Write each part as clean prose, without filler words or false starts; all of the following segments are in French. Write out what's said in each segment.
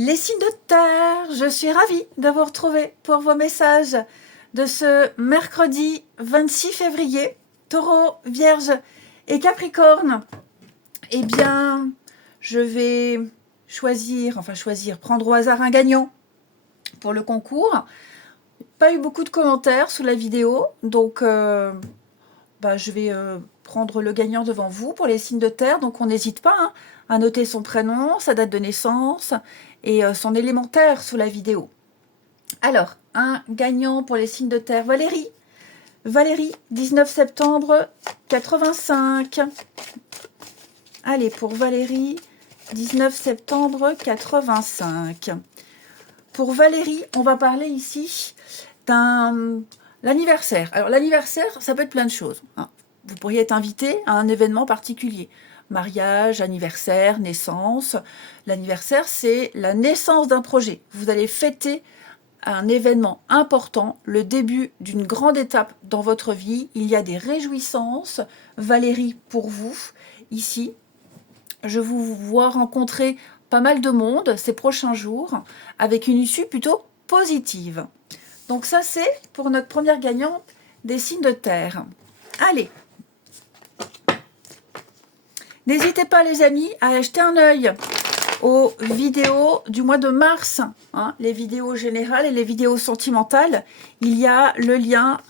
Les signes de terre, je suis ravie de vous retrouver pour vos messages de ce mercredi 26 février. Taureau, Vierge et Capricorne. Eh bien, je vais prendre au hasard un gagnant pour le concours. Pas eu beaucoup de commentaires sous la vidéo, donc je vais prendre le gagnant devant vous pour les signes de terre. Donc on n'hésite pas à noter son prénom, sa date de naissance et son élémentaire sous la vidéo. Alors, un gagnant pour les signes de terre, Valérie. Valérie, 19 septembre 85. Allez, pour Valérie, 19 septembre 85. Pour Valérie, on va parler ici d'un l'anniversaire. Alors l'anniversaire, ça peut être plein de choses. Vous pourriez être invité à un événement particulier. Mariage, anniversaire, naissance. L'anniversaire, c'est la naissance d'un projet. Vous allez fêter un événement important, le début d'une grande étape dans votre vie. Il y a des réjouissances, Valérie, pour vous, ici. Je vous vois rencontrer pas mal de monde ces prochains jours, avec une issue plutôt positive. Donc ça, c'est pour notre première gagnante des signes de terre. Allez, n'hésitez pas les amis à jeter un œil aux vidéos du mois de mars, les vidéos générales et les vidéos sentimentales. Il y a le lien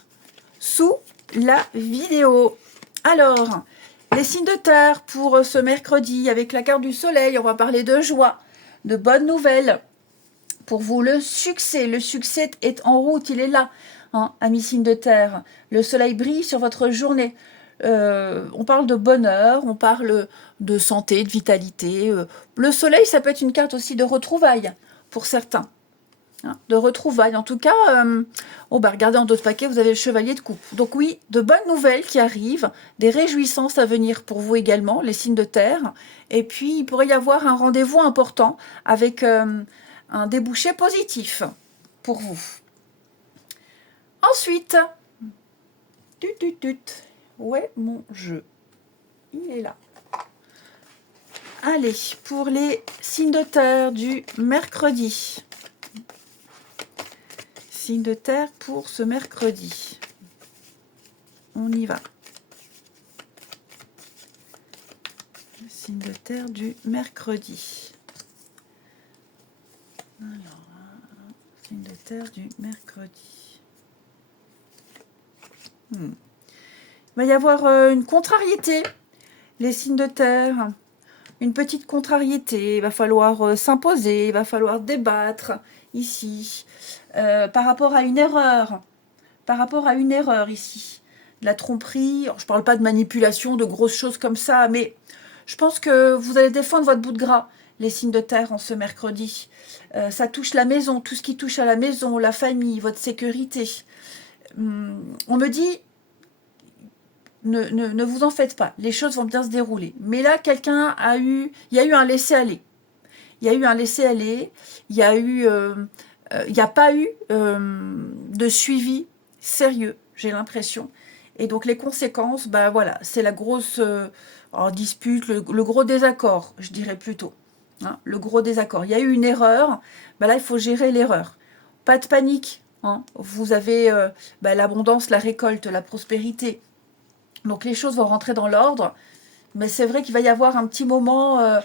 sous la vidéo. Alors, les signes de terre pour ce mercredi avec la carte du soleil, on va parler de joie, de bonnes nouvelles. Pour vous, le succès est en route, il est là, amis signes de terre. Le soleil brille sur votre journée. On parle de bonheur, on parle de santé, de vitalité. Le soleil, ça peut être une carte aussi de retrouvailles pour certains. De retrouvailles. En tout cas, regardez en d'autres paquets, vous avez le chevalier de coupe. Donc oui, de bonnes nouvelles qui arrivent, des réjouissances à venir pour vous également, les signes de terre. Et puis, il pourrait y avoir un rendez-vous important avec un débouché positif pour vous. Ensuite, où est mon jeu? Il est là. Allez, pour les signes de terre du mercredi. Signes de terre pour ce mercredi. On y va. Signes de terre du mercredi. Alors, signes de terre du mercredi. Il va y avoir une contrariété, les signes de terre. Une petite contrariété, il va falloir s'imposer, il va falloir débattre ici par rapport à une erreur. Par rapport à une erreur ici. De la tromperie, alors, je ne parle pas de manipulation, de grosses choses comme ça, mais je pense que vous allez défendre votre bout de gras, les signes de terre en ce mercredi. Ça touche la maison, tout ce qui touche à la maison, la famille, votre sécurité. On me dit, ne vous en faites pas, les choses vont bien se dérouler. Mais là, il y a eu un laisser-aller. Il y a eu un laisser-aller, il n'y a pas eu de suivi sérieux, j'ai l'impression. Et donc les conséquences, c'est la grosse dispute, le gros désaccord, je dirais plutôt. Le gros désaccord. Il y a eu une erreur, là il faut gérer l'erreur. Pas de panique. Vous avez l'abondance, la récolte, la prospérité. Donc les choses vont rentrer dans l'ordre, mais c'est vrai qu'il va y avoir un petit moment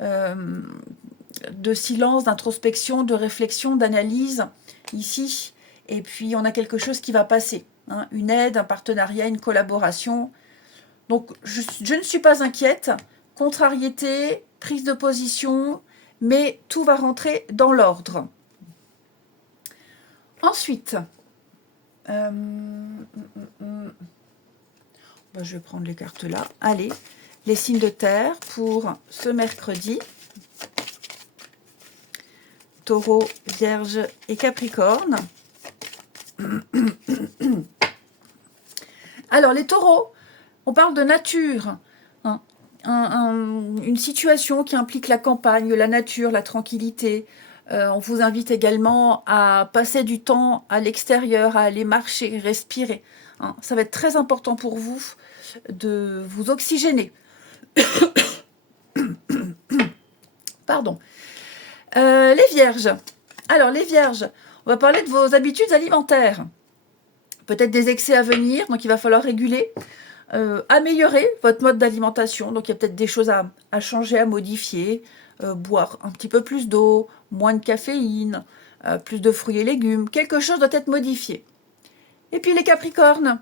de silence, d'introspection, de réflexion, d'analyse ici. Et puis on a quelque chose qui va passer, une aide, un partenariat, une collaboration. Donc je ne suis pas inquiète. Contrariété, prise de position, mais tout va rentrer dans l'ordre. Ensuite, je vais prendre les cartes là. Allez, les signes de terre pour ce mercredi. Taureau, Vierge et Capricorne. Alors, les taureaux, on parle de nature. Une situation qui implique la campagne, la nature, la tranquillité. On vous invite également à passer du temps à l'extérieur, à aller marcher, respirer. Ça va être très important pour vous de vous oxygéner. Pardon. Les vierges. Alors, les vierges, on va parler de vos habitudes alimentaires. Peut-être des excès à venir, donc il va falloir réguler. Améliorer votre mode d'alimentation. Donc, il y a peut-être des choses à changer, à modifier. Boire un petit peu plus d'eau, moins de caféine, plus de fruits et légumes. Quelque chose doit être modifié. Et puis, les capricornes.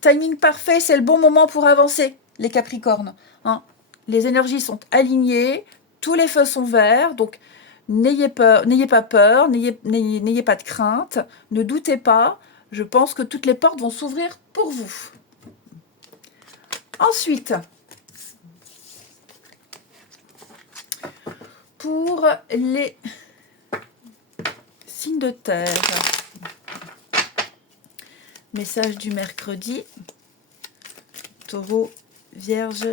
Timing parfait, c'est le bon moment pour avancer, les capricornes. Hein. Les énergies sont alignées, tous les feux sont verts, donc n'ayez pas peur, n'ayez pas de crainte, ne doutez pas. Je pense que toutes les portes vont s'ouvrir pour vous. Ensuite, pour les signes de terre, message du mercredi, Taureau, Vierge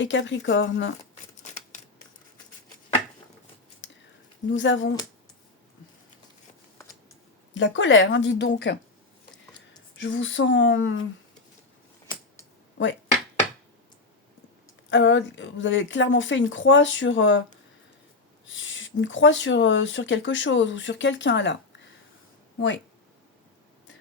et Capricorne. Nous avons de la colère, hein, dites donc. Je vous sens... Ouais. Alors, vous avez clairement fait une croix sur quelque chose ou sur quelqu'un, là. Oui.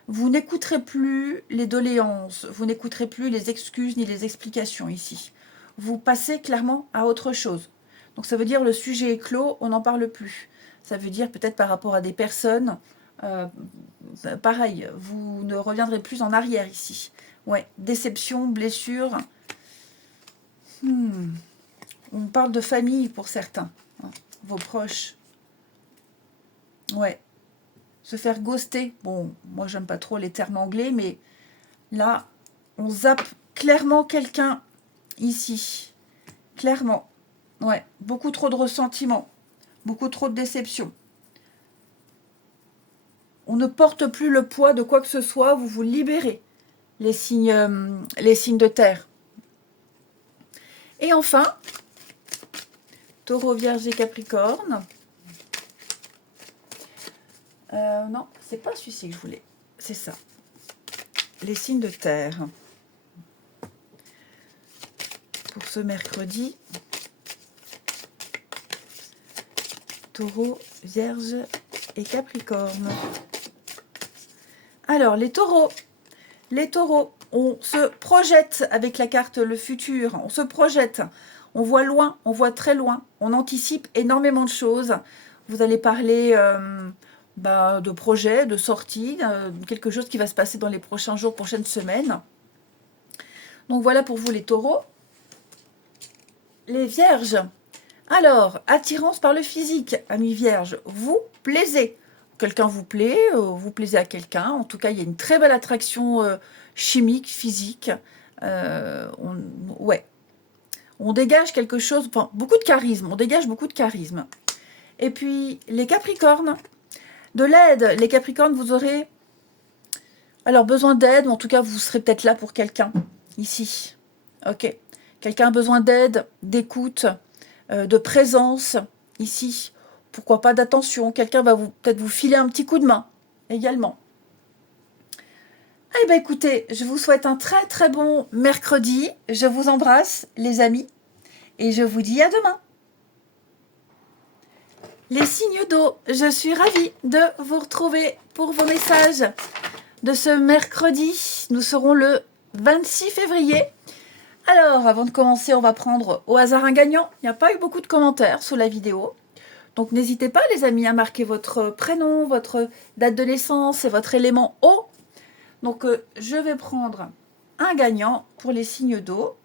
Vous n'écouterez plus les doléances, vous n'écouterez plus les excuses ni les explications ici. Vous passez clairement à autre chose. Donc ça veut dire le sujet est clos, on n'en parle plus. Ça veut dire peut-être par rapport à des personnes, pareil, vous ne reviendrez plus en arrière ici. Ouais, déception, blessure. On parle de famille pour certains, hein, vos proches. Ouais. Se faire ghoster. Bon, moi j'aime pas trop les termes anglais, mais là, on zappe clairement quelqu'un ici. Clairement. Ouais, beaucoup trop de ressentiment. Beaucoup trop de déception. On ne porte plus le poids de quoi que ce soit, vous vous libérez, les signes de terre. Et enfin, Taureau, Vierge et Capricorne. Non, c'est pas celui-ci que je voulais. C'est ça. Les signes de terre. Pour ce mercredi. Taureau, Vierge et Capricorne. Alors, les taureaux. Les taureaux, on se projette avec la carte le futur. On se projette. On voit loin, on voit très loin. On anticipe énormément de choses. Vous allez parler... de projets, de sorties, quelque chose qui va se passer dans les prochains jours, prochaines semaines. Donc voilà pour vous les taureaux. Les vierges. Alors, attirance par le physique, amis vierges, vous plaisez. Quelqu'un vous plaît, vous plaisez à quelqu'un. En tout cas, il y a une très belle attraction chimique, physique. Ouais. On dégage quelque chose, enfin, beaucoup de charisme. On dégage beaucoup de charisme. Et puis, les capricornes. De l'aide, les Capricornes, vous aurez alors besoin d'aide, ou en tout cas, vous serez peut-être là pour quelqu'un, ici. Ok. Quelqu'un a besoin d'aide, d'écoute, de présence, ici. Pourquoi pas d'attention. Quelqu'un va peut-être vous filer un petit coup de main, également. Eh bien, écoutez, je vous souhaite un très très bon mercredi. Je vous embrasse, les amis, et je vous dis à demain. Les signes d'eau, je suis ravie de vous retrouver pour vos messages de ce mercredi. Nous serons le 26 février. Alors, avant de commencer, on va prendre au hasard un gagnant. Il n'y a pas eu beaucoup de commentaires sous la vidéo. Donc, n'hésitez pas, les amis, à marquer votre prénom, votre date de naissance et votre élément eau. Donc, je vais prendre un gagnant pour les signes d'eau.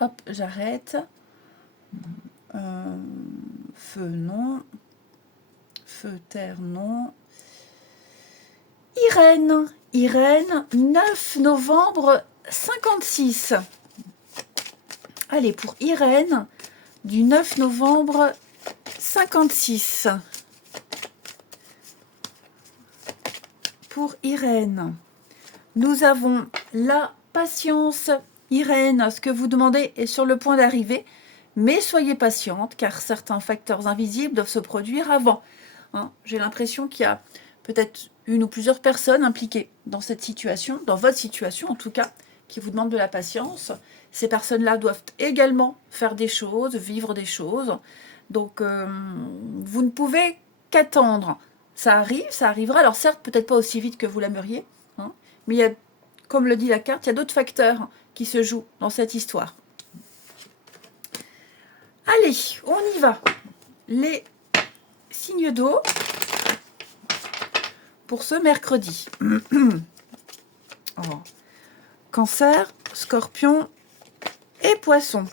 Hop, j'arrête. Feu, non. Feu, terre, non. Irène, 9 novembre 56. Allez, pour Irène, du 9 novembre 56. Pour Irène, nous avons la patience. Irène, ce que vous demandez est sur le point d'arriver. Mais soyez patiente, car certains facteurs invisibles doivent se produire avant. Hein, j'ai l'impression qu'il y a peut-être une ou plusieurs personnes impliquées dans cette situation, dans votre situation en tout cas, qui vous demandent de la patience. Ces personnes-là doivent également faire des choses, vivre des choses. Donc, vous ne pouvez qu'attendre. Ça arrive, ça arrivera. Alors certes, peut-être pas aussi vite que vous l'aimeriez, hein, mais il y a, comme le dit la carte, il y a d'autres facteurs qui se jouent dans cette histoire. Allez, on y va. Les signes d'eau pour ce mercredi. Oh. Cancer, Scorpion et Poisson.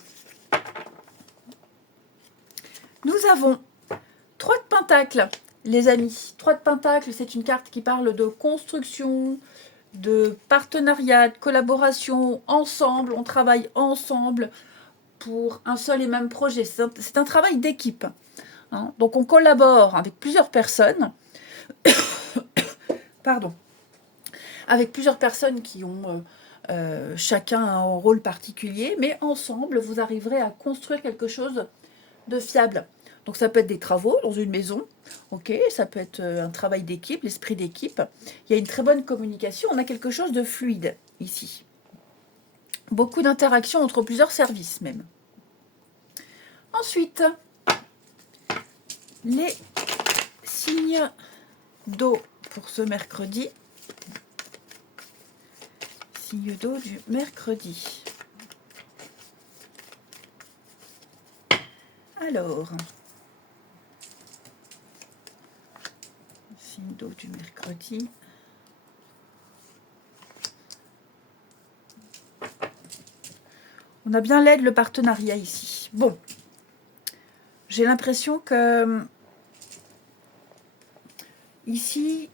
Nous avons 3 de Pentacles, les amis. 3 de Pentacles, c'est une carte qui parle de construction, de partenariat, de collaboration, ensemble. On travaille ensemble pour un seul et même projet. C'est un travail d'équipe. Hein. Donc on collabore avec plusieurs personnes. Pardon. Avec plusieurs personnes qui ont chacun un rôle particulier, mais ensemble, vous arriverez à construire quelque chose de fiable. Donc ça peut être des travaux dans une maison, ok, ça peut être un travail d'équipe, l'esprit d'équipe. Il y a une très bonne communication, on a quelque chose de fluide ici. Beaucoup d'interactions entre plusieurs services même. Ensuite, les signes d'eau pour ce mercredi. Signe d'eau du mercredi. Alors, signe d'eau du mercredi. On a bien l'aide, le partenariat ici. Bon, j'ai l'impression que ici,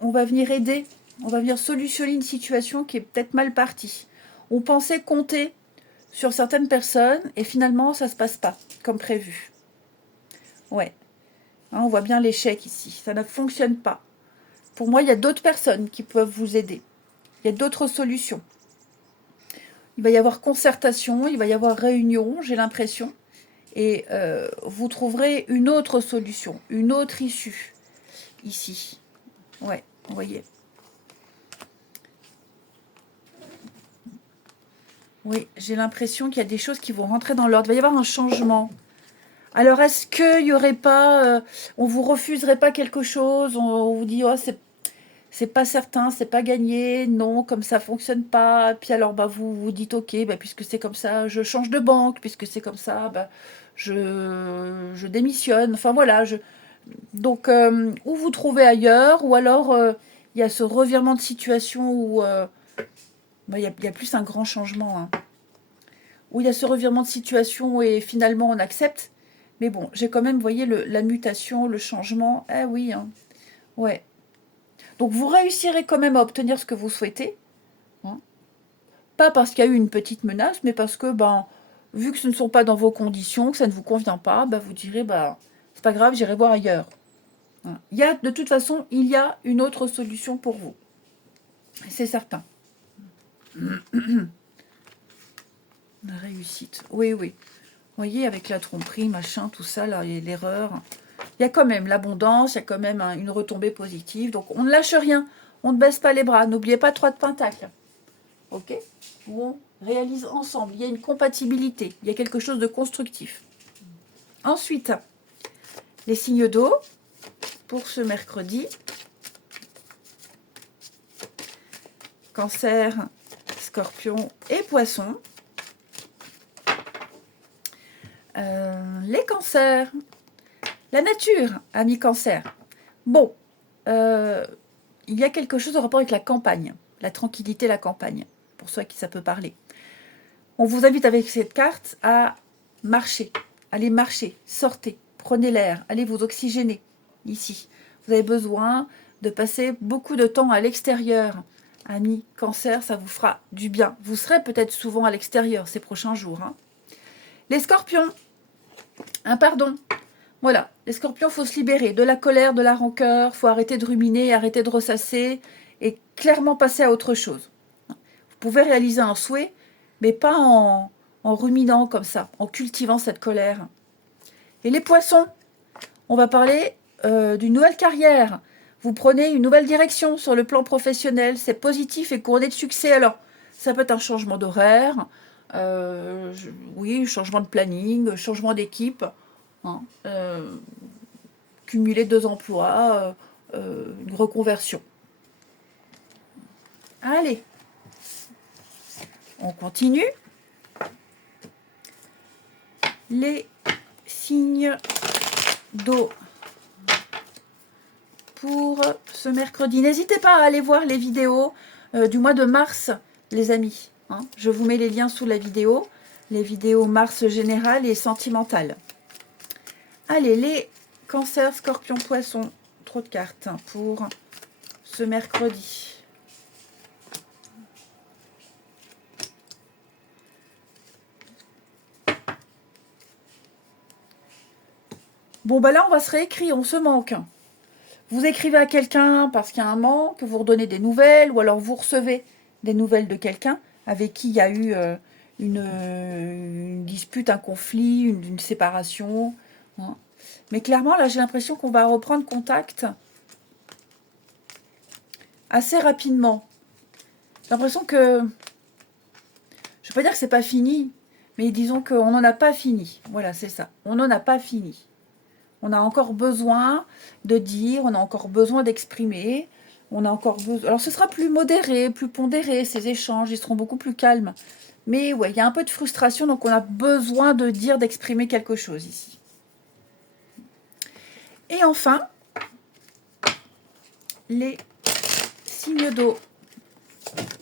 on va venir aider, on va venir solutionner une situation qui est peut-être mal partie. On pensait compter sur certaines personnes et finalement, ça ne se passe pas comme prévu. Ouais, hein, on voit bien l'échec ici, ça ne fonctionne pas. Pour moi, il y a d'autres personnes qui peuvent vous aider. Il y a d'autres solutions. Il va y avoir concertation, il va y avoir réunion, j'ai l'impression. Et vous trouverez une autre solution, une autre issue, ici. Ouais, vous voyez. Oui, j'ai l'impression qu'il y a des choses qui vont rentrer dans l'ordre. Il va y avoir un changement. Alors, est-ce qu'il n'y aurait pas... on vous refuserait pas quelque chose, on vous dit, oh, c'est pas certain, c'est pas gagné, non, comme ça fonctionne pas. Puis alors, bah, vous vous dites, ok, bah, puisque c'est comme ça, je change de banque, puisque c'est comme ça, bah, je démissionne. Enfin voilà, donc ou vous trouvez ailleurs, ou alors il y a ce revirement de situation où bah, y a plus un grand changement. Hein. Où il y a ce revirement de situation et finalement on accepte. Mais bon, j'ai quand même, vous voyez, la mutation, le changement. Ah oui, hein. Ouais. Donc vous réussirez quand même à obtenir ce que vous souhaitez. Hein. Pas parce qu'il y a eu une petite menace, mais parce que, ben, vu que ce ne sont pas dans vos conditions, que ça ne vous convient pas, ben, vous direz, ben, c'est pas grave, j'irai voir ailleurs. Hein. Il y a, de toute façon, il y a une autre solution pour vous. C'est certain. La réussite. Oui, oui. Vous voyez, avec la tromperie, machin, tout ça, là, l'erreur. Il y a quand même l'abondance, il y a quand même une retombée positive. Donc, on ne lâche rien. On ne baisse pas les bras. N'oubliez pas 3 de Pentacles. Ok? Où on réalise ensemble. Il y a une compatibilité. Il y a quelque chose de constructif. Ensuite, les signes d'eau pour ce mercredi. Cancer, Scorpion et Poisson. Les cancers. La nature, ami cancer. Bon, il y a quelque chose en rapport avec la campagne. La tranquillité, la campagne. Pour ceux à qui ça peut parler. On vous invite avec cette carte à marcher. Allez marcher, sortez, prenez l'air, allez vous oxygéner. Ici, vous avez besoin de passer beaucoup de temps à l'extérieur. Ami cancer, ça vous fera du bien. Vous serez peut-être souvent à l'extérieur ces prochains jours. Hein. Les scorpions, un pardon. Voilà, les scorpions, il faut se libérer de la colère, de la rancœur, il faut arrêter de ruminer, arrêter de ressasser et clairement passer à autre chose. Vous pouvez réaliser un souhait, mais pas en ruminant comme ça, en cultivant cette colère. Et les poissons, on va parler d'une nouvelle carrière. Vous prenez une nouvelle direction sur le plan professionnel, c'est positif et couronné de succès. Alors, ça peut être un changement d'horaire, oui, changement de planning, changement d'équipe. hein, cumuler 2 emplois, une reconversion. Allez, on continue. Les signes d'eau pour ce mercredi. N'hésitez pas à aller voir les vidéos du mois de mars, les amis. Hein. Je vous mets les liens sous la vidéo. Les vidéos mars générales et sentimentales. Allez, les cancers, scorpions, poissons. Trop de cartes pour ce mercredi. Bon, bah là, on va se réécrire, on se manque. Vous écrivez à quelqu'un parce qu'il y a un manque, vous redonnez des nouvelles, ou alors vous recevez des nouvelles de quelqu'un avec qui il y a eu une dispute, un conflit, une séparation. Hein. Mais clairement, là, j'ai l'impression qu'on va reprendre contact assez rapidement. J'ai l'impression que... Je ne vais pas dire que c'est pas fini, mais disons qu'on n'en a pas fini. Voilà, c'est ça. On n'en a pas fini. On a encore besoin de dire, on a encore besoin d'exprimer, on a encore besoin... Alors, ce sera plus modéré, plus pondéré, ces échanges, ils seront beaucoup plus calmes. Mais ouais, il y a un peu de frustration, donc on a besoin de dire, d'exprimer quelque chose ici. Et enfin, les signes d'eau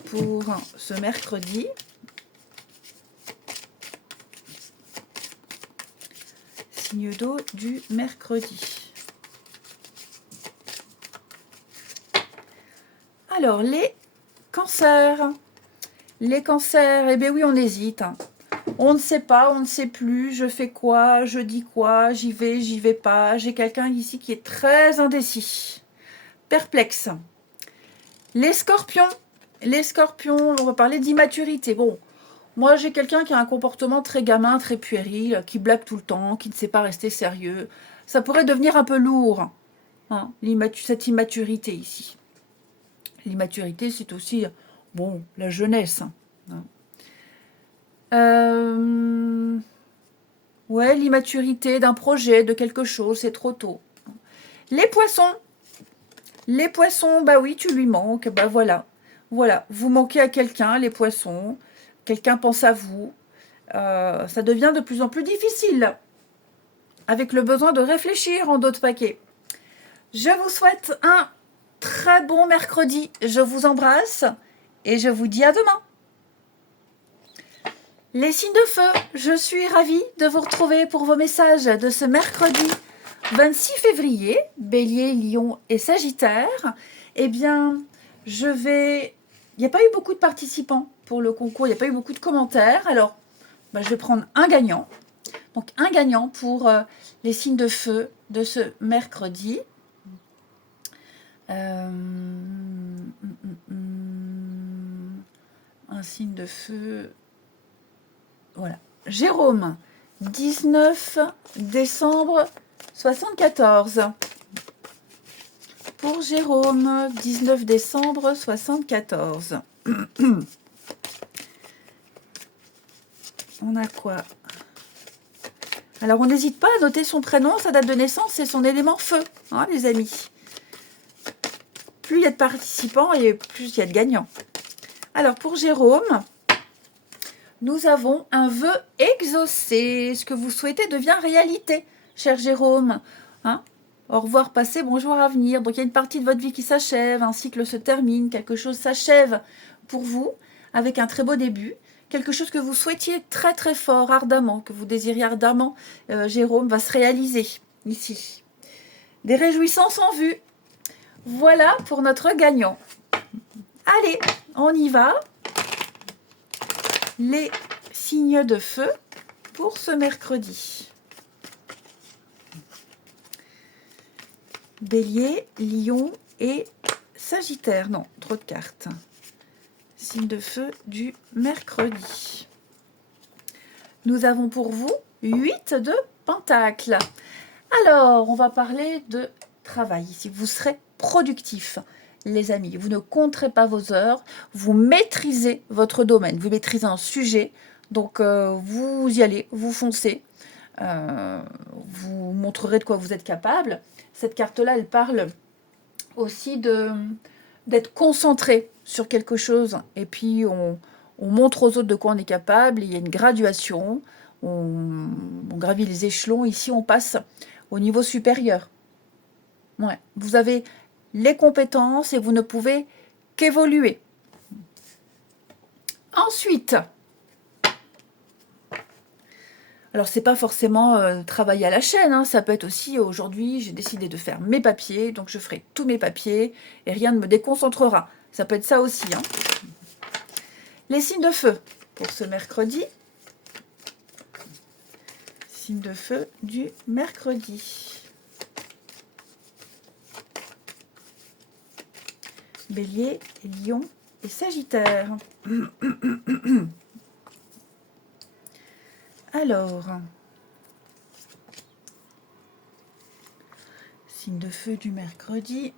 pour ce mercredi. Signe d'eau du mercredi. Alors, les cancers. Les cancers, eh bien oui, on hésite. On ne sait pas, on ne sait plus, je fais quoi, je dis quoi, j'y vais pas. J'ai quelqu'un ici qui est très indécis, perplexe. Les scorpions, on va parler d'immaturité. Bon, moi j'ai quelqu'un qui a un comportement très gamin, très puéril, qui blague tout le temps, qui ne sait pas rester sérieux. Ça pourrait devenir un peu lourd, hein, cette immaturité ici. L'immaturité, c'est aussi, bon, la jeunesse. Hein. Ouais, l'immaturité d'un projet, de quelque chose, c'est trop tôt. Les poissons, bah oui, tu lui manques, bah voilà. Voilà, vous manquez à quelqu'un, les poissons, quelqu'un pense à vous. Ça devient de plus en plus difficile, avec le besoin de réfléchir en d'autres paquets. Je vous souhaite un très bon mercredi, je vous embrasse et je vous dis à demain. Les signes de feu, je suis ravie de vous retrouver pour vos messages de ce mercredi 26 février, Bélier, Lion et Sagittaire. Eh bien, il n'y a pas eu beaucoup de participants pour le concours, il n'y a pas eu beaucoup de commentaires. Alors, je vais prendre un gagnant. Donc, un gagnant pour les signes de feu de ce mercredi. Un signe de feu... Voilà. Jérôme, 19 décembre 74. Pour Jérôme, 19 décembre 74. On a quoi? Alors, on n'hésite pas à noter son prénom, sa date de naissance et son élément feu, hein, les amis. Plus il y a de participants et plus il y a de gagnants. Alors, pour Jérôme... Nous avons un vœu exaucé. Ce que vous souhaitez devient réalité, cher Jérôme. Hein? Au revoir passé, bonjour à venir. Donc il y a une partie de votre vie qui s'achève, un cycle se termine, quelque chose s'achève pour vous avec un très beau début. Quelque chose que vous souhaitiez très très fort, ardemment, que vous désiriez ardemment, Jérôme, va se réaliser ici. Des réjouissances en vue. Voilà pour notre gagnant. Allez, on y va. Les signes de feu pour ce mercredi. Bélier, Lion et Sagittaire. Non, trop de cartes. Signes de feu du mercredi. Nous avons pour vous 8 de Pentacles. Alors, on va parler de travail ici. Vous serez productif. Les amis, vous ne compterez pas vos heures, vous maîtrisez votre domaine, vous maîtrisez un sujet, donc vous y allez, vous foncez. vous montrerez de quoi vous êtes capable. Cette carte-là, elle parle aussi d'être concentré sur quelque chose. Et puis, on montre aux autres de quoi on est capable. Il y a une graduation. On gravit les échelons. Ici, on passe au niveau supérieur. Ouais. Vous avez les compétences et vous ne pouvez qu'évoluer. Ensuite, alors c'est pas forcément travailler à la chaîne, hein, ça peut être aussi aujourd'hui j'ai décidé de faire mes papiers, donc je ferai tous mes papiers et rien ne me déconcentrera. Ça peut être ça aussi. Hein. Les signes de feu pour ce mercredi. Signes de feu du mercredi. Bélier, Lion et Sagittaire. Alors, signe de feu du mercredi.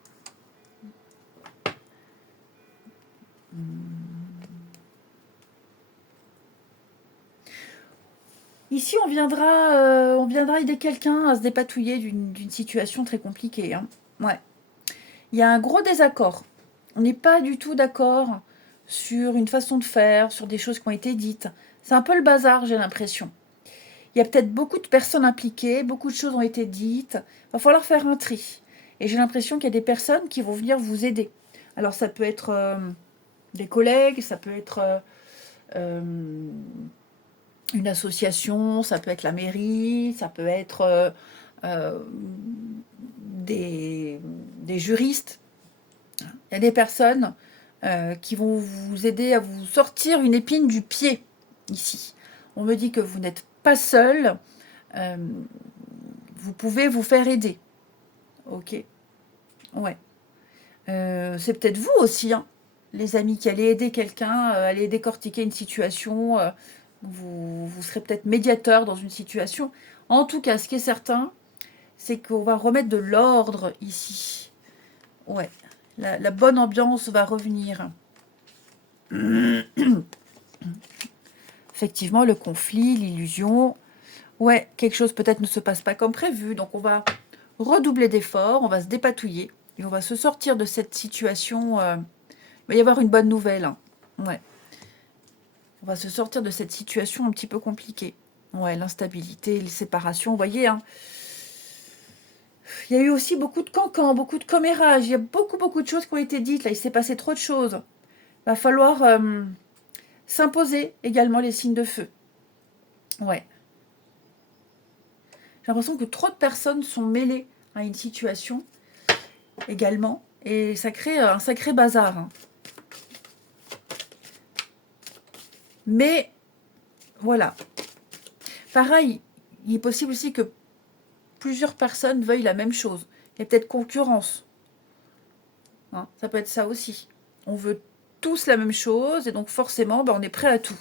Ici, on viendra aider quelqu'un à se dépatouiller d'une situation très compliquée. Hein. Ouais. Il y a un gros désaccord. On n'est pas du tout d'accord sur une façon de faire, sur des choses qui ont été dites. C'est un peu le bazar, j'ai l'impression. Il y a peut-être beaucoup de personnes impliquées, beaucoup de choses ont été dites. Il va falloir faire un tri. Et j'ai l'impression qu'il y a des personnes qui vont venir vous aider. Alors ça peut être des collègues, ça peut être une association, ça peut être la mairie, ça peut être des juristes. Il y a des personnes qui vont vous aider à vous sortir une épine du pied ici. On me dit que vous n'êtes pas seul, vous pouvez vous faire aider. Ok. Ouais. C'est peut-être vous aussi, hein, les amis, qui allez aider quelqu'un, allez décortiquer une situation. Vous serez peut-être médiateur dans une situation. En tout cas, ce qui est certain, c'est qu'on va remettre de l'ordre ici. Ouais. La bonne ambiance va revenir. Effectivement, le conflit, l'illusion. Ouais, quelque chose peut-être ne se passe pas comme prévu. Donc, on va redoubler d'efforts, on va se dépatouiller. Et on va se sortir de cette situation. Il va y avoir une bonne nouvelle. Hein. Ouais. On va se sortir de cette situation un petit peu compliquée. Ouais, l'instabilité, les séparations, vous voyez. Hein. Il y a eu aussi beaucoup de cancans, beaucoup de commérages. Il y a beaucoup de choses qui ont été dites. Là, il s'est passé trop de choses. Il va falloir s'imposer également les signes de feu. Ouais. J'ai l'impression que trop de personnes sont mêlées à une situation également. Et ça crée un sacré bazar. Hein. Mais, voilà. Pareil, il est possible aussi que plusieurs personnes veuillent la même chose. Il y a peut-être concurrence. Hein, ça peut être ça aussi. On veut tous la même chose et donc forcément, on est prêt à tout.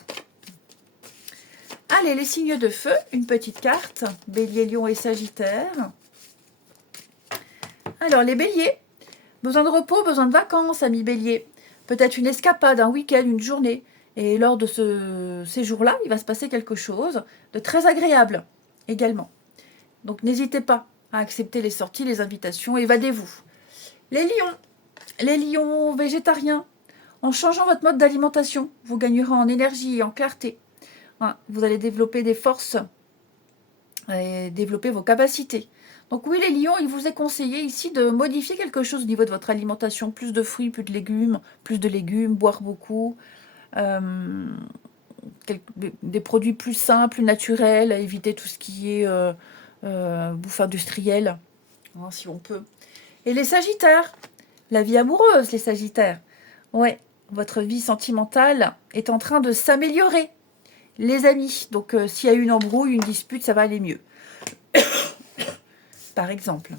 Allez, les signes de feu, une petite carte. Bélier, Lion et Sagittaire. Alors, les béliers, besoin de repos, besoin de vacances, amis béliers. Peut-être une escapade, un week-end, une journée. Et lors de ce séjour-là, il va se passer quelque chose de très agréable également. Donc, n'hésitez pas à accepter les sorties, les invitations, évadez-vous. Les lions végétariens, en changeant votre mode d'alimentation, vous gagnerez en énergie et en clarté. Vous allez développer des forces et développer vos capacités. Donc oui, les lions, il vous est conseillé ici de modifier quelque chose au niveau de votre alimentation. Plus de fruits, plus de légumes, boire beaucoup. Des produits plus sains, plus naturels, à éviter tout ce qui est bouffe industrielle, hein, si on peut. Et les sagittaires, la vie amoureuse, les sagittaires. Ouais, votre vie sentimentale est en train de s'améliorer. Les amis, donc s'il y a une embrouille, une dispute, ça va aller mieux. Par exemple.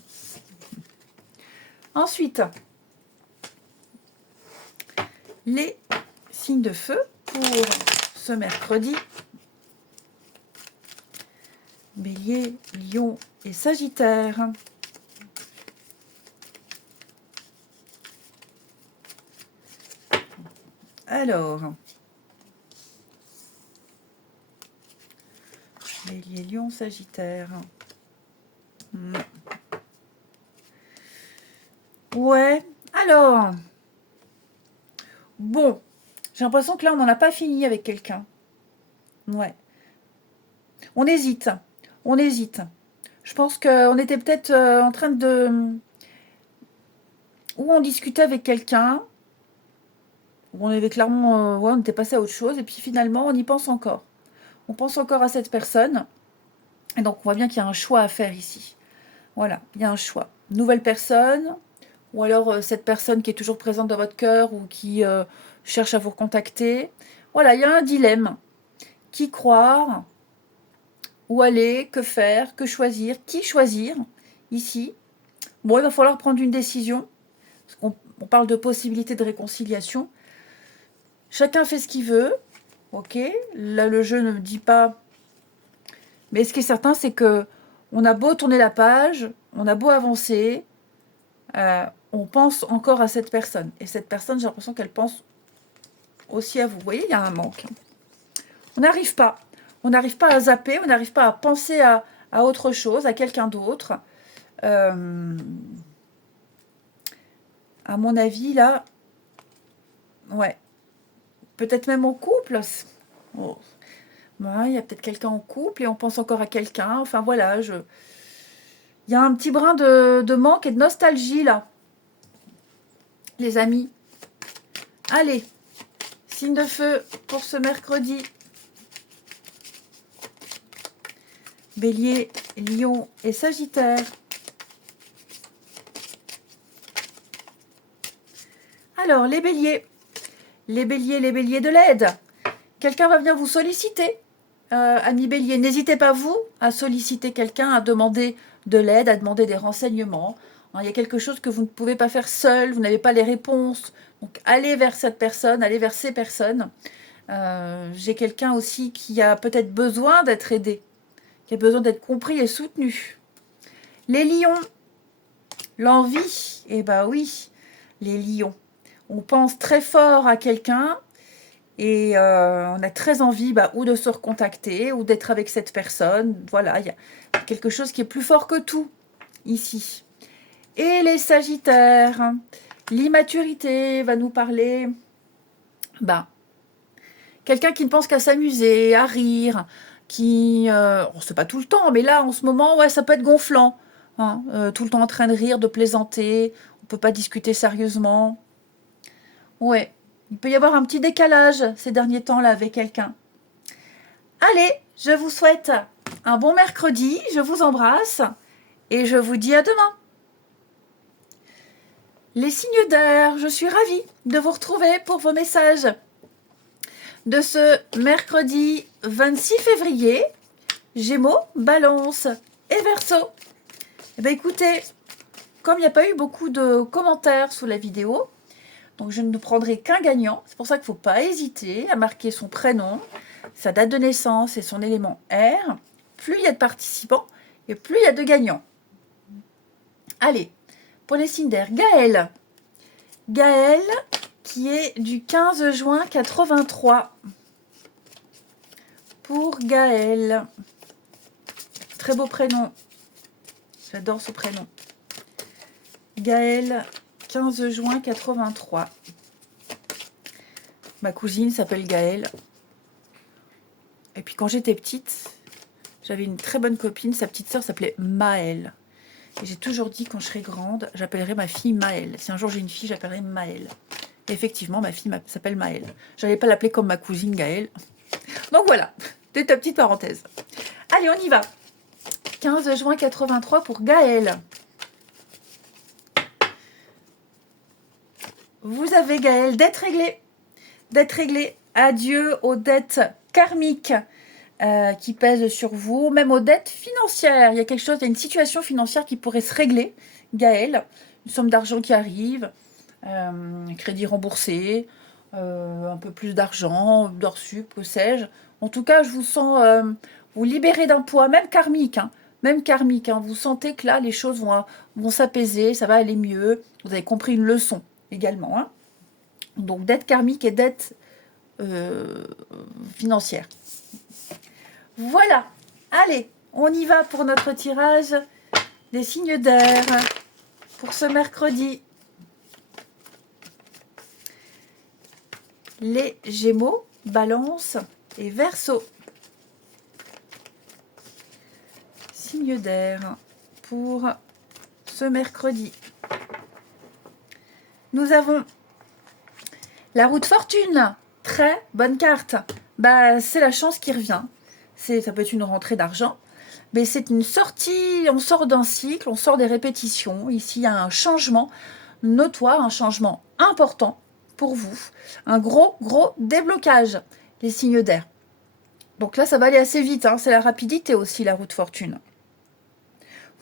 Ensuite, les signes de feu pour ce mercredi. Bélier, Lion et Sagittaire. Alors, Bélier, Lion, Sagittaire. Ouais, alors... Bon, j'ai l'impression que là, on n'en a pas fini avec quelqu'un. Ouais. On hésite. On hésite. Je pense qu'on était peut-être en train de... Ou on discutait avec quelqu'un, où on avait clairement... ouais, on était passé à autre chose, et puis finalement, on y pense encore. On pense encore à cette personne. Et donc, on voit bien qu'il y a un choix à faire ici. Voilà, il y a un choix. Nouvelle personne, ou alors cette personne qui est toujours présente dans votre cœur ou qui cherche à vous recontacter. Voilà, il y a un dilemme. Qui croire? Où aller? Que faire? Que choisir? Qui choisir? Ici. Bon, il va falloir prendre une décision. Parce qu'on parle de possibilité de réconciliation. Chacun fait ce qu'il veut. Ok, là le jeu ne me dit pas. Mais ce qui est certain, c'est que on a beau tourner la page, on a beau avancer, on pense encore à cette personne. Et cette personne, j'ai l'impression qu'elle pense aussi à vous. Vous voyez, il y a un manque. On n'arrive pas. On n'arrive pas à zapper, on n'arrive pas à penser à autre chose, à quelqu'un d'autre. À mon avis, là, ouais. Peut-être même en couple. Oh. Ouais, il y a peut-être quelqu'un en couple et on pense encore à quelqu'un. Enfin, voilà, il y a un petit brin de manque et de nostalgie, là. Les amis. Allez, signe de feu pour ce mercredi. Bélier, Lion et Sagittaire. Alors, les béliers. Les béliers de l'aide. Quelqu'un va venir vous solliciter. Amis bélier, n'hésitez pas, vous, à solliciter quelqu'un, à demander de l'aide, à demander des renseignements. Il y a quelque chose que vous ne pouvez pas faire seul, vous n'avez pas les réponses. Donc, allez vers cette personne, allez vers ces personnes. J'ai quelqu'un aussi qui a peut-être besoin d'être aidé, qui a besoin d'être compris et soutenu. Les lions, l'envie, eh ben oui, les lions. On pense très fort à quelqu'un et on a très envie ou de se recontacter ou d'être avec cette personne. Voilà, il y a quelque chose qui est plus fort que tout ici. Et les sagittaires, l'immaturité va nous parler... quelqu'un qui ne pense qu'à s'amuser, à rire, qui... c'est pas tout le temps, mais là, en ce moment, ouais, ça peut être gonflant. Hein, tout le temps en train de rire, de plaisanter. On ne peut pas discuter sérieusement. Ouais, il peut y avoir un petit décalage ces derniers temps-là avec quelqu'un. Allez, je vous souhaite un bon mercredi. Je vous embrasse et je vous dis à demain. Les signes d'air, je suis ravie de vous retrouver pour vos messages de ce mercredi 26 février, Gémeaux, Balance et Verseau. Eh bien écoutez, comme il n'y a pas eu beaucoup de commentaires sous la vidéo, donc je ne prendrai qu'un gagnant. C'est pour ça qu'il ne faut pas hésiter à marquer son prénom, sa date de naissance et son élément R. Plus il y a de participants et plus il y a de gagnants. Allez, pour les signes d'air, Gaël. Gaël, qui est du 15 juin 83. Pour Gaël. Très beau prénom. J'adore ce prénom. Gaël, 15 juin 83. Ma cousine s'appelle Gaëlle. Et puis quand j'étais petite, j'avais une très bonne copine. Sa petite sœur s'appelait Maëlle. Et j'ai toujours dit, quand je serai grande, j'appellerai ma fille Maëlle. Si un jour j'ai une fille, j'appellerai Maëlle. Et effectivement, ma fille s'appelle Maëlle. Je n'allais pas l'appeler comme ma cousine Gaëlle. Donc voilà, c'était ta petite parenthèse. Allez, on y va. 15 juin 83 pour Gaël. Vous avez, Gaël, dette réglée. Dette réglée. Adieu aux dettes karmiques qui pèsent sur vous, même aux dettes financières. Il y a quelque chose, il y a une situation financière qui pourrait se régler, Gaël. Une somme d'argent qui arrive, crédit remboursé, un peu plus d'argent, d'heures sup, que sais-je. En tout cas, je vous sens vous libérer d'un poids, même karmique. Même karmique. Vous sentez que là, les choses vont s'apaiser, ça va aller mieux. Vous avez compris une leçon également. Donc, dette karmique et dette financière. Voilà. Allez, on y va pour notre tirage des signes d'air pour ce mercredi. Les Gémeaux, Balance et Verseau. Signes d'air pour ce mercredi. Nous avons la roue de fortune. Très bonne carte. Bah, c'est la chance qui revient. Ça peut être une rentrée d'argent. Mais c'est une sortie, on sort d'un cycle, on sort des répétitions. Ici, il y a un changement notoire, un changement important pour vous. Un gros déblocage, les signes d'air. Donc là, ça va aller assez vite. Hein. C'est la rapidité aussi, la roue de fortune.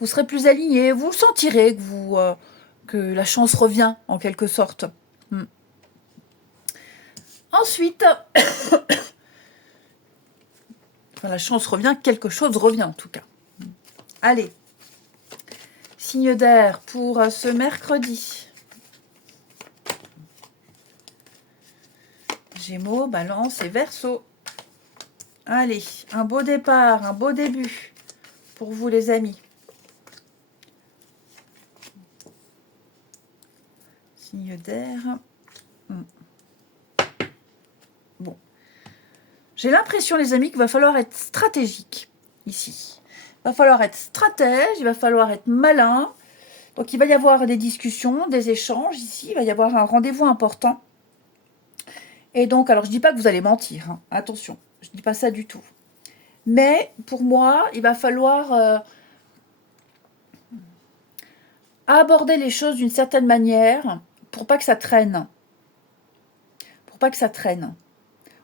Vous serez plus aligné, vous sentirez que la chance revient, en quelque sorte. Ensuite, enfin, la chance revient, quelque chose revient en tout cas. Allez, signe d'air pour ce mercredi. Gémeaux, Balance et Verseau. Allez, un beau départ, un beau début pour vous les amis. Signe d'air. Bon. J'ai l'impression les amis qu'il va falloir être stratégique ici. Il va falloir être stratège, il va falloir être malin. Donc il va y avoir des discussions, des échanges ici, il va y avoir un rendez-vous important. Et donc, alors je ne dis pas que vous allez mentir, hein. Attention, je ne dis pas ça du tout. Mais pour moi, il va falloir aborder les choses d'une certaine manière pour pas que ça traîne. Pour pas que ça traîne.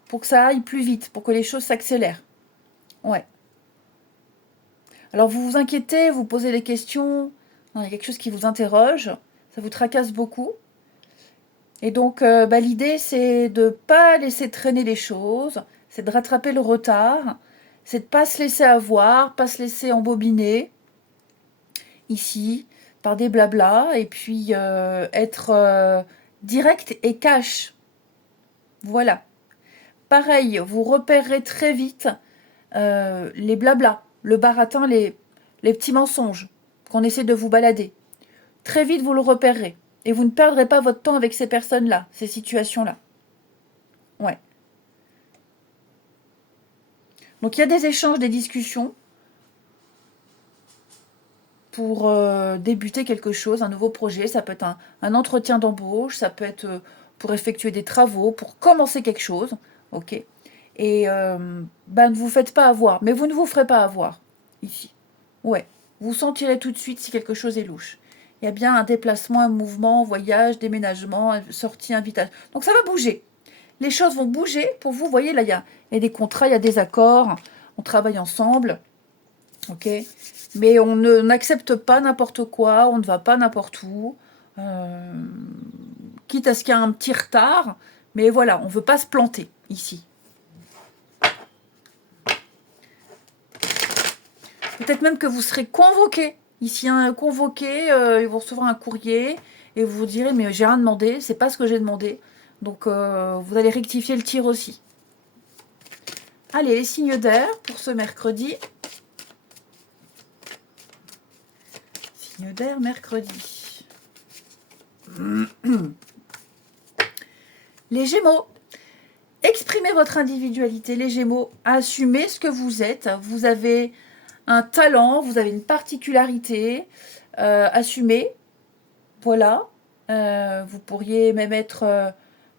Pour que ça aille plus vite, pour que les choses s'accélèrent. Ouais. Alors vous vous inquiétez, vous posez des questions, il y a quelque chose qui vous interroge, ça vous tracasse beaucoup. Et donc l'idée c'est de ne pas laisser traîner les choses, c'est de rattraper le retard, c'est de ne pas se laisser avoir, pas se laisser embobiner ici par des blablas et puis être direct et cash. Voilà. Pareil, vous repérerez très vite les blablas, le baratin, les petits mensonges qu'on essaie de vous balader. Très vite, vous le repérerez. Et vous ne perdrez pas votre temps avec ces personnes-là, ces situations-là. Ouais. Donc, il y a des échanges, des discussions pour débuter quelque chose, un nouveau projet. Ça peut être un entretien d'embauche, ça peut être pour effectuer des travaux, pour commencer quelque chose. Ok. Et ne vous faites pas avoir. Mais vous ne vous ferez pas avoir, ici. Ouais. Vous sentirez tout de suite si quelque chose est louche. Il y a bien un déplacement, un mouvement, voyage, déménagement, sortie, invitation. Donc ça va bouger. Les choses vont bouger pour vous. Vous voyez, là, il y a des contrats, il y a des accords. On travaille ensemble. Ok. Mais on n'accepte pas n'importe quoi. On ne va pas n'importe où. Quitte à ce qu'il y ait un petit retard. Mais voilà, on ne veut pas se planter ici. Peut-être même que vous serez convoqué. Ici, convoqué, ils vont recevoir un courrier et vous vous direz, mais j'ai rien demandé, c'est pas ce que j'ai demandé. Donc, vous allez rectifier le tir aussi. Allez, les signes d'air pour ce mercredi. Signes d'air, mercredi. Les Gémeaux. Exprimez votre individualité, les Gémeaux. Assumez ce que vous êtes. Vous avez un talent, vous avez une particularité, assumez, voilà. Vous pourriez même être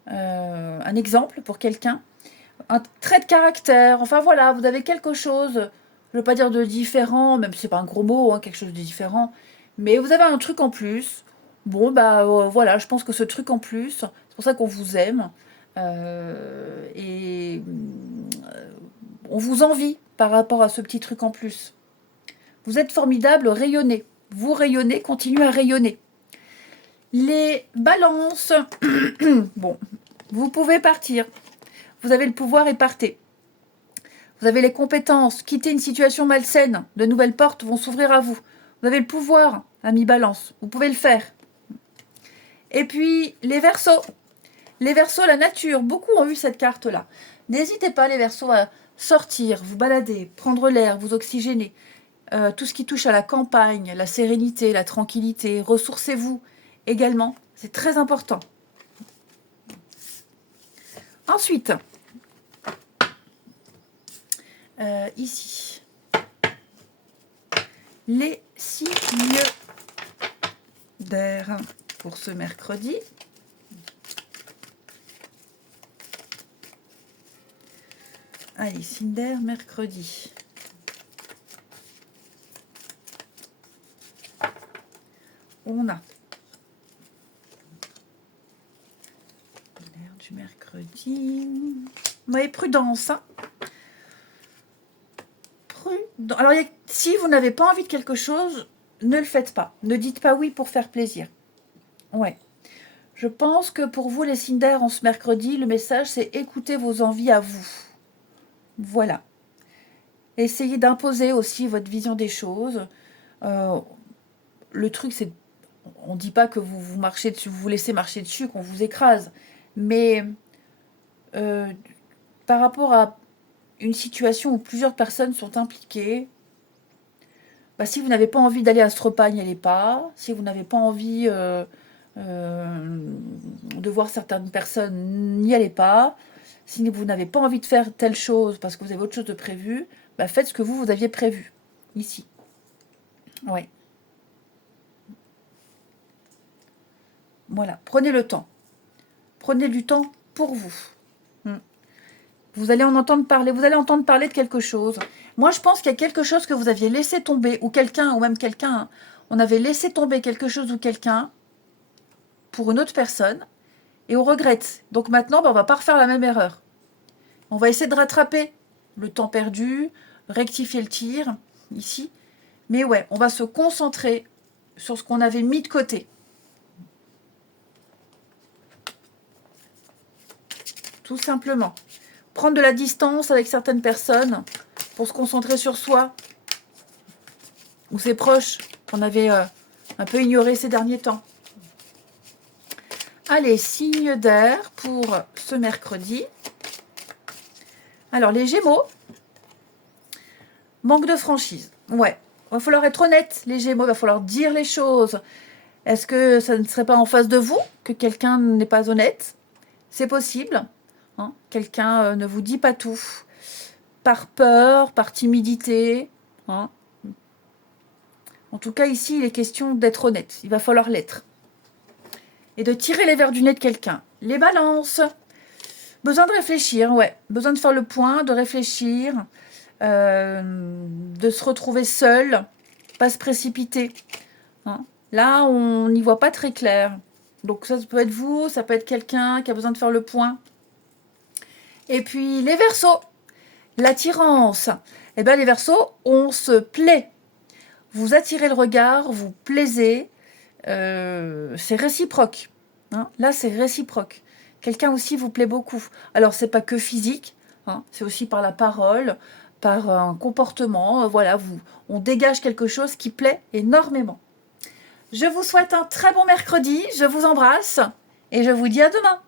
un exemple pour quelqu'un, un trait de caractère, enfin voilà, vous avez quelque chose, je ne veux pas dire de différent, même si c'est pas un gros mot, hein, quelque chose de différent, mais vous avez un truc en plus. Bon, voilà, je pense que ce truc en plus, c'est pour ça qu'on vous aime, et on vous envie par rapport à ce petit truc en plus. Vous êtes formidable, rayonnez. Vous rayonnez, continuez à rayonner. Les balances, bon, vous pouvez partir. Vous avez le pouvoir et partez. Vous avez les compétences, quittez une situation malsaine. De nouvelles portes vont s'ouvrir à vous. Vous avez le pouvoir, ami balance. Vous pouvez le faire. Et puis, les Verseaux. Les Verseaux, la nature. Beaucoup ont eu cette carte-là. N'hésitez pas, les Verseaux, sortir, vous balader, prendre l'air, vous oxygéner, tout ce qui touche à la campagne, la sérénité, la tranquillité, ressourcez-vous également, c'est très important. Ensuite, ici, les signes d'air pour ce mercredi. Allez, signe d'air, mercredi. On a l'air du mercredi. Oui, prudence. Hein. Prudence. Alors, si vous n'avez pas envie de quelque chose, ne le faites pas. Ne dites pas oui pour faire plaisir. Ouais. Je pense que pour vous, les signes d'air en ce mercredi, le message, c'est écoutez vos envies à vous. Voilà. Essayez d'imposer aussi votre vision des choses. Le truc, c'est, on ne dit pas que vous marchez dessus, vous laissez marcher dessus, qu'on vous écrase. Mais par rapport à une situation où plusieurs personnes sont impliquées, bah, si vous n'avez pas envie d'aller à ce repas, n'y allez pas. Si vous n'avez pas envie de voir certaines personnes, n'y allez pas. Si vous n'avez pas envie de faire telle chose parce que vous avez autre chose de prévu, bah faites ce que vous aviez prévu, ici. Ouais. Voilà, prenez le temps. Prenez du temps pour vous. Vous allez en entendre parler, vous allez entendre parler de quelque chose. Moi, je pense qu'il y a quelque chose que vous aviez laissé tomber, ou quelqu'un, ou même quelqu'un, on avait laissé tomber quelque chose ou quelqu'un pour une autre personne, et on regrette. Donc maintenant, on ne va pas refaire la même erreur. On va essayer de rattraper le temps perdu, rectifier le tir, ici. Mais ouais, on va se concentrer sur ce qu'on avait mis de côté. Tout simplement. Prendre de la distance avec certaines personnes pour se concentrer sur soi ou ses proches qu'on avait un peu ignoré ces derniers temps. Allez, signe d'air pour ce mercredi. Alors, les Gémeaux, manque de franchise. Ouais, il va falloir être honnête, les Gémeaux, il va falloir dire les choses. Est-ce que ça ne serait pas en face de vous que quelqu'un n'est pas honnête? C'est possible. Hein, quelqu'un ne vous dit pas tout. Par peur, par timidité. Hein. En tout cas, ici, il est question d'être honnête. Il va falloir l'être. Et de tirer les verres du nez de quelqu'un. Les balances. Besoin de réfléchir, ouais. Besoin de faire le point, de réfléchir, de se retrouver seul, pas se précipiter. Hein. Là, on n'y voit pas très clair. Donc ça peut être vous, ça peut être quelqu'un qui a besoin de faire le point. Et puis les Verseaux, l'attirance. Eh bien les Verseaux, on se plaît. Vous attirez le regard, vous plaisez. C'est réciproque. Hein. Là, c'est réciproque. Quelqu'un aussi vous plaît beaucoup. Alors, c'est pas que physique, hein, c'est aussi par la parole, par un comportement. Voilà, on dégage quelque chose qui plaît énormément. Je vous souhaite un très bon mercredi. Je vous embrasse et je vous dis à demain.